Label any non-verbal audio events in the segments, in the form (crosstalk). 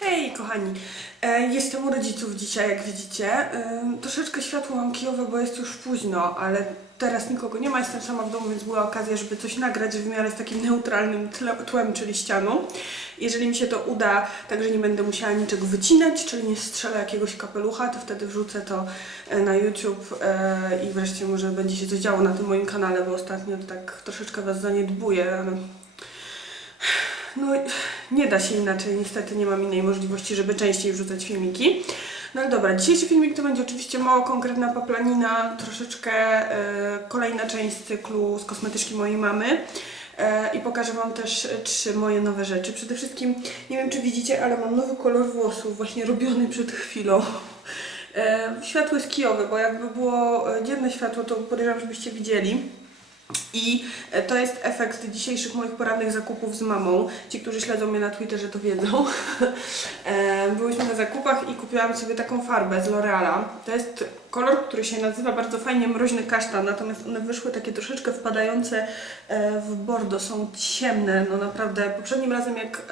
Hej kochani, e, jestem u rodziców dzisiaj, jak widzicie. E, troszeczkę światło mam kijowe, bo jest już późno, ale teraz nikogo nie ma, jestem sama w domu, więc była okazja, żeby coś nagrać w miarę z takim neutralnym tłem, czyli ścianą. Jeżeli mi się to uda, także nie będę musiała niczego wycinać, czyli nie strzelę jakiegoś kapelucha, to wtedy wrzucę to e, na YouTube i wreszcie może będzie się coś działo na tym moim kanale, bo ostatnio tak troszeczkę Was zaniedbuję, no, nie da się inaczej, niestety nie mam innej możliwości, żeby częściej wrzucać filmiki. No dobra, dzisiejszy filmik to będzie oczywiście mało konkretna paplanina, troszeczkę e, kolejna część z cyklu z kosmetyczki mojej mamy. E, I pokażę Wam też trzy moje nowe rzeczy. Przede wszystkim, nie wiem czy widzicie, ale mam nowy kolor włosów, właśnie robiony przed chwilą. E, światło jest kijowe, bo jakby było dzienne światło, to podejrzewam, żebyście widzieli. I e, to jest efekt dzisiejszych moich porannych zakupów z mamą. Ci, którzy śledzą mnie na Twitterze, to wiedzą. (laughs) E, Byłyśmy na zakupach i kupiłam sobie taką farbę z L'Oreala. To jest kolor, który się nazywa bardzo fajnie mroźny kasztan, natomiast one wyszły takie troszeczkę wpadające e, w bordo, są ciemne. No naprawdę, poprzednim razem jak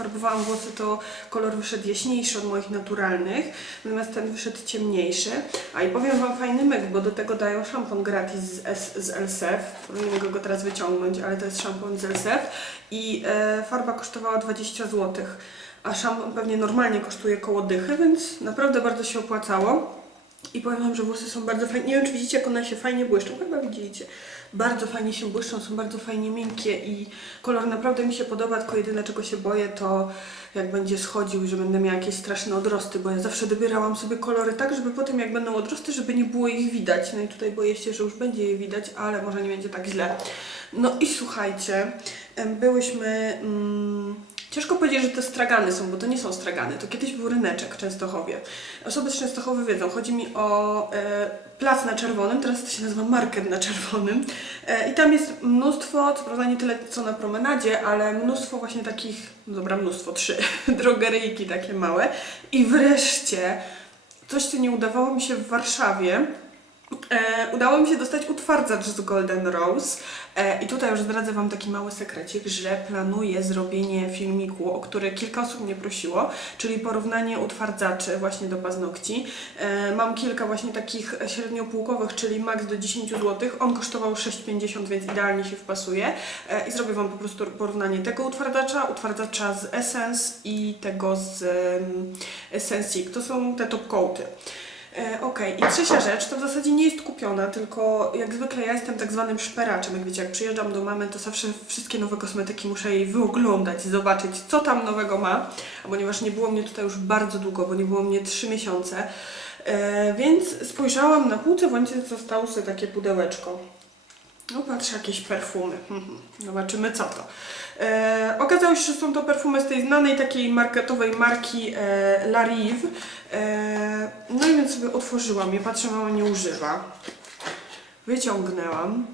farbowałam włosy, to kolor wyszedł jaśniejszy od moich naturalnych, natomiast ten wyszedł ciemniejszy. A i powiem Wam fajny myk, bo do tego dają szampon gratis z, z LSEF. Nie mogę go teraz wyciągnąć, ale to jest szampon z LSEF i e, farba kosztowała 20 zł. A szampon pewnie normalnie kosztuje koło dychy, więc naprawdę bardzo się opłacało. I powiem Wam, że włosy są bardzo fajne. Nie wiem, czy widzicie, jak one się fajnie błyszczą. Chyba widzicie. Bardzo fajnie się błyszczą, są bardzo fajnie miękkie i kolor naprawdę mi się podoba, tylko jedyne czego się boję to jak będzie schodził że będę miała jakieś straszne odrosty, bo ja zawsze dobierałam sobie kolory tak, żeby potem jak będą odrosty, żeby nie było ich widać. No i tutaj boję się, że już będzie je widać, ale może nie będzie tak źle. No i słuchajcie, byłyśmy... Mm, Ciężko powiedzieć, że to stragany są, bo to nie są stragany. To kiedyś był ryneczek w Częstochowie. Osoby z Częstochowy wiedzą, chodzi mi o e, plac na czerwonym, teraz to się nazywa market na czerwonym. E, I tam jest mnóstwo, co prawda nie tyle co na promenadzie, ale mnóstwo właśnie takich, no dobra, mnóstwo, trzy (laughs) drogeryjki takie małe. I wreszcie coś, co nie udawało mi się w Warszawie, E, udało mi się dostać utwardzacz z Golden Rose e, i tutaj już zdradzę Wam taki mały sekrecik, że planuję zrobienie filmiku, o który kilka osób mnie prosiło, czyli porównanie utwardzaczy właśnie do paznokci. E, mam kilka właśnie takich średniopółkowych, czyli max do 10 zł. On kosztował 6,50, więc idealnie się wpasuje e, i zrobię Wam po prostu porównanie tego utwardzacza, utwardzacza z Essence i tego z um, Sensic. To są te top coaty. E, Okej, i trzecia rzecz, to w zasadzie nie jest kupiona, tylko jak zwykle ja jestem tak zwanym szperaczem. Jak wiecie, jak przyjeżdżam do mamy, to zawsze wszystkie nowe kosmetyki muszę jej wyoglądać, zobaczyć, co tam nowego ma. A ponieważ nie było mnie tutaj już bardzo długo, bo nie było mnie 3 miesiące, e, więc spojrzałam na półce, w momencie zostało sobie takie pudełeczko. No patrzę, jakieś perfumy. Mhm. Zobaczymy co to. E, okazało się, że są to perfumy z tej znanej takiej marketowej marki e, La Rive. E, no i więc sobie otworzyłam je, patrzę, mama nie używa. Wyciągnęłam.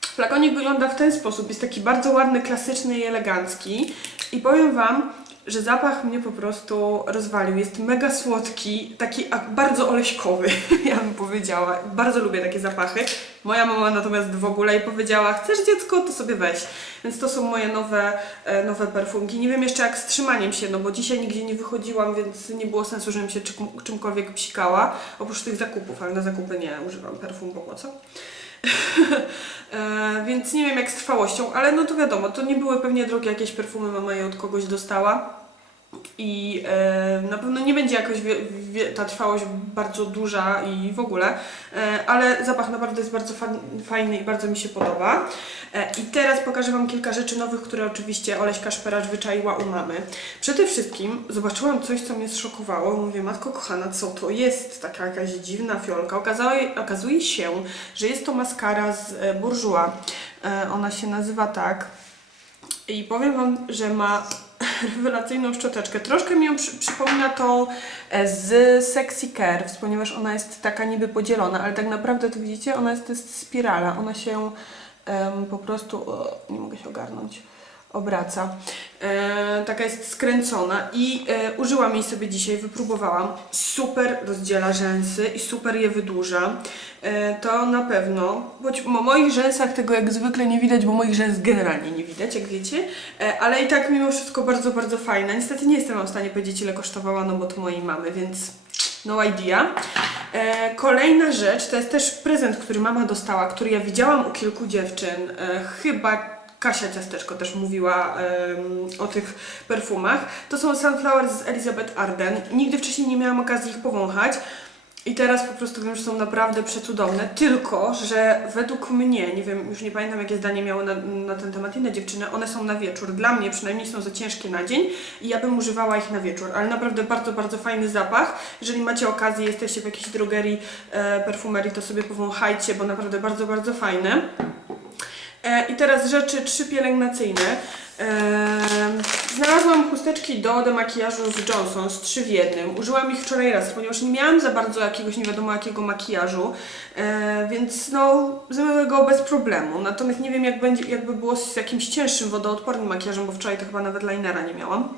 Flakonik wygląda w ten sposób. Jest taki bardzo ładny, klasyczny i elegancki. I powiem Wam, że zapach mnie po prostu rozwalił. Jest mega słodki, taki bardzo oleśkowy, (laughs) ja bym powiedziała. Bardzo lubię takie zapachy. Moja mama natomiast w ogóle jej powiedziała, chcesz dziecko, to sobie weź. Więc to są moje nowe, e, nowe perfumki. Nie wiem jeszcze jak z trzymaniem się, no bo dzisiaj nigdzie nie wychodziłam, więc nie było sensu, żebym się czym, czymkolwiek psikała. Oprócz tych zakupów, ale na zakupy nie używam perfum, bo po co? (laughs) e, więc nie wiem jak z trwałością, ale no to wiadomo, to nie były pewnie drogie jakieś perfumy, mama je od kogoś dostała. I e, na pewno nie będzie jakoś ta trwałość bardzo duża i w ogóle, e, ale zapach naprawdę jest bardzo fa fajny i bardzo mi się podoba. E, I teraz pokażę Wam kilka rzeczy nowych, które oczywiście Oleśka Szperacz wyczaiła u mamy. Przede wszystkim zobaczyłam coś, co mnie zszokowało. Mówię, matko kochana, co to jest? Taka jakaś dziwna fiolka. Okazało, okazuje się, że jest to maskara z e, Bourjois. Ona się nazywa tak. I powiem Wam, że ma rewelacyjną szczoteczkę. Troszkę mi ją przy, przypomina tą e, z Sexy Curves, ponieważ ona jest taka niby podzielona, ale tak naprawdę to widzicie, ona jest, to jest spirala. Ona się em, po prostu, o, nie mogę się ogarnąć, obraca. E, taka jest skręcona i e, użyłam jej sobie dzisiaj, wypróbowałam. Super rozdziela rzęsy i super je wydłuża. E, to na pewno, choć po moich rzęsach tego jak zwykle nie widać, bo moich rzęs generalnie nie widać, jak wiecie, e, ale i tak mimo wszystko bardzo, bardzo fajna. Niestety nie jestem w stanie powiedzieć ile kosztowała, no bo to mojej mamy, więc no idea. E, kolejna rzecz, to jest też prezent, który mama dostała, który ja widziałam u kilku dziewczyn. E, chyba Kasia Ciasteczko też mówiła em, o tych perfumach. To są Sunflowers z Elizabeth Arden. Nigdy wcześniej nie miałam okazji ich powąchać. I teraz po prostu wiem, że są naprawdę przecudowne, tylko że według mnie, nie wiem, już nie pamiętam jakie zdanie miały na, na ten temat inne dziewczyny, one są na wieczór. Dla mnie przynajmniej są za ciężkie na dzień i ja bym używała ich na wieczór, ale naprawdę bardzo, bardzo fajny zapach. Jeżeli macie okazję, jesteście w jakiejś drogerii, e, perfumerii, to sobie powąchajcie, bo naprawdę bardzo, bardzo fajne. E, I teraz rzeczy trzy pielęgnacyjne. E, znalazłam chusteczki do demakijażu z Johnson's, trzy w jednym. Użyłam ich wczoraj raz, ponieważ nie miałam za bardzo jakiegoś nie wiadomo jakiego makijażu, e, więc no zmyły go bez problemu. Natomiast nie wiem jak będzie, jakby było z jakimś cięższym wodoodpornym makijażem, bo wczoraj to chyba nawet linera nie miałam.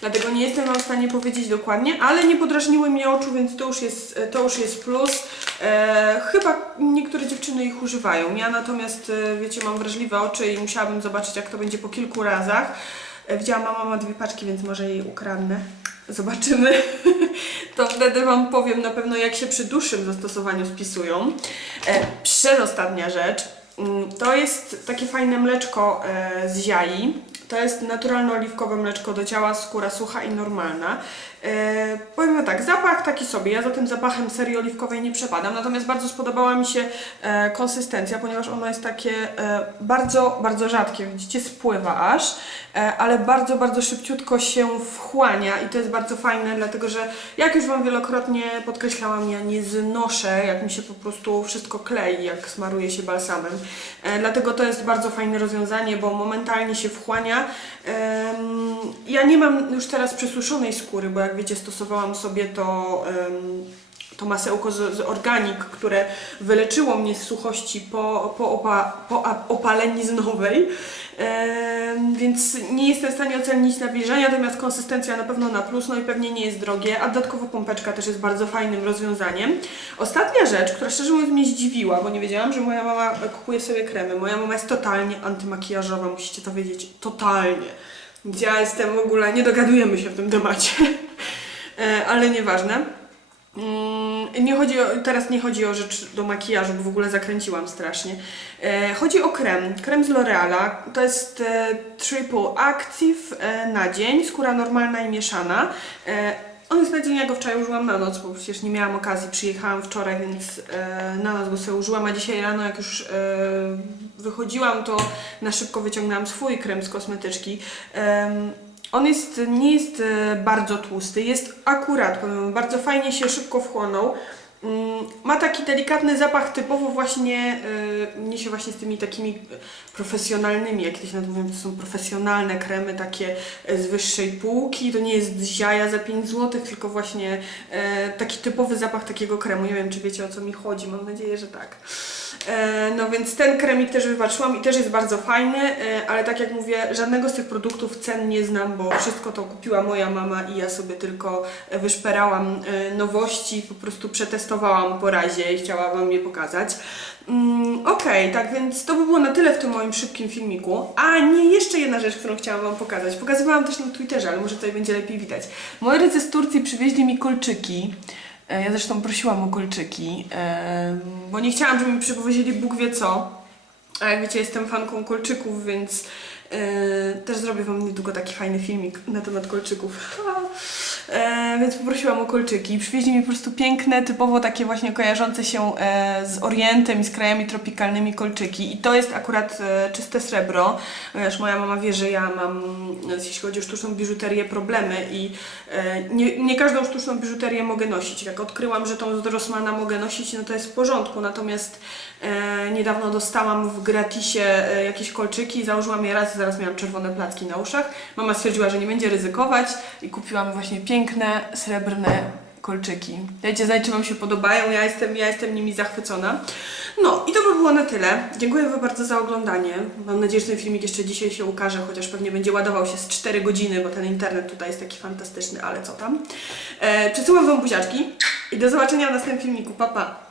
Dlatego nie jestem Wam w stanie powiedzieć dokładnie, ale nie podrażniły mi oczu, więc to już jest, to już jest plus. E, chyba niektóre dziewczyny ich używają. Ja natomiast, e, wiecie, mam wrażliwe oczy i musiałabym zobaczyć, jak to będzie po kilku razach. E, widziałam, mama ma dwie paczki, więc może jej ukradnę. Zobaczymy. (laughs) to wtedy Wam powiem na pewno, jak się przy dłuższym zastosowaniu spisują. E, przedostatnia rzecz. Mm, To jest takie fajne mleczko e, z jai. To jest naturalno-oliwkowe mleczko do ciała, skóra sucha i normalna. E, powiem tak, zapach taki sobie, ja za tym zapachem serii oliwkowej nie przepadam, natomiast bardzo spodobała mi się e, konsystencja, ponieważ ono jest takie e, bardzo, bardzo rzadkie, widzicie, spływa aż, e, ale bardzo, bardzo szybciutko się wchłania i to jest bardzo fajne, dlatego że jak już Wam wielokrotnie podkreślałam, ja nie znoszę, jak mi się po prostu wszystko klei, jak smaruje się balsamem. E, dlatego to jest bardzo fajne rozwiązanie, bo momentalnie się wchłania. Ja nie mam już teraz przesuszonej skóry, bo jak wiecie, stosowałam sobie to. To masełko z, z organik, które wyleczyło mnie z suchości po, po, opa, po a- opaleniznowej, Em, więc nie jestem w stanie ocenić nawilżenia, natomiast konsystencja na pewno na plus, no i pewnie nie jest drogie, a dodatkowo pompeczka też jest bardzo fajnym rozwiązaniem. Ostatnia rzecz, która szczerze mówiąc mnie zdziwiła, bo nie wiedziałam, że moja mama kupuje sobie kremy. Moja mama jest totalnie antymakijażowa, musicie to wiedzieć, totalnie. Więc ja jestem w ogóle, nie dogadujemy się w tym temacie, (laughs) E, ale nieważne. Mm, Nie chodzi o, teraz nie chodzi o rzecz do makijażu, bo w ogóle zakręciłam strasznie. E, chodzi o krem. Krem z L'Oreala. To jest e, Triple Active e, na dzień. Skóra normalna i mieszana. E, on jest na dzień, ja go wczoraj użyłam na noc, bo przecież nie miałam okazji. Przyjechałam wczoraj, więc e, na noc go sobie użyłam, a dzisiaj rano jak już e, wychodziłam, to na szybko wyciągnęłam swój krem z kosmetyczki. Em, on jest, nie jest e, bardzo tłusty, jest akurat, powiem, bardzo fajnie się szybko wchłonął. Mm, Ma taki delikatny zapach typowo właśnie, e, niesie właśnie z tymi takimi e, profesjonalnymi, jak kiedyś nawet mówią, to są profesjonalne kremy takie z wyższej półki, to nie jest ziaja za 5 zł, tylko właśnie taki typowy zapach takiego kremu. Nie wiem, czy wiecie o co mi chodzi, mam nadzieję, że tak. E, No więc ten kremik też wybaczyłam i też jest bardzo fajny, e, ale tak jak mówię, żadnego z tych produktów cen nie znam, bo wszystko to kupiła moja mama i ja sobie tylko wyszperałam e, nowości, po prostu przetestowałam po razie i chciałam Wam je pokazać. Mm, Okej, tak więc to by było na tyle w tym moim szybkim filmiku. A nie, jeszcze jedna rzecz, którą chciałam Wam pokazać. Pokazywałam też na Twitterze, ale może tutaj będzie lepiej widać. Moi rodzice z Turcji przywieźli mi kolczyki. E, Ja zresztą prosiłam o kolczyki, em, bo nie chciałam, żeby mi przywozili Bóg wie co. A jak wiecie, jestem fanką kolczyków, więc e, też zrobię Wam niedługo taki fajny filmik na temat kolczyków. (laughs) E, więc poprosiłam o kolczyki. Przywieźli mi po prostu piękne, typowo takie właśnie kojarzące się e, z Orientem i z krajami tropikalnymi kolczyki. I to jest akurat e, czyste srebro. Wiesz, moja mama wie, że ja mam, jeśli chodzi o sztuczną biżuterię, problemy i e, nie, nie każdą sztuczną biżuterię mogę nosić. Jak odkryłam, że tą z Rossmana mogę nosić, no to jest w porządku. Natomiast e, niedawno dostałam w gratisie e, jakieś kolczyki, założyłam je raz zaraz miałam czerwone placki na uszach. Mama stwierdziła, że nie będzie ryzykować i kupiłam właśnie piękne, srebrne kolczyki. Dajcie znać, czy Wam się podobają, ja jestem, ja jestem nimi zachwycona. No i to by było na tyle. Dziękuję Wam bardzo za oglądanie. Mam nadzieję, że ten filmik jeszcze dzisiaj się ukaże, chociaż pewnie będzie ładował się z 4 godziny, bo ten internet tutaj jest taki fantastyczny, ale co tam. E, przesyłam Wam buziaczki i do zobaczenia w następnym filmiku. Pa, pa!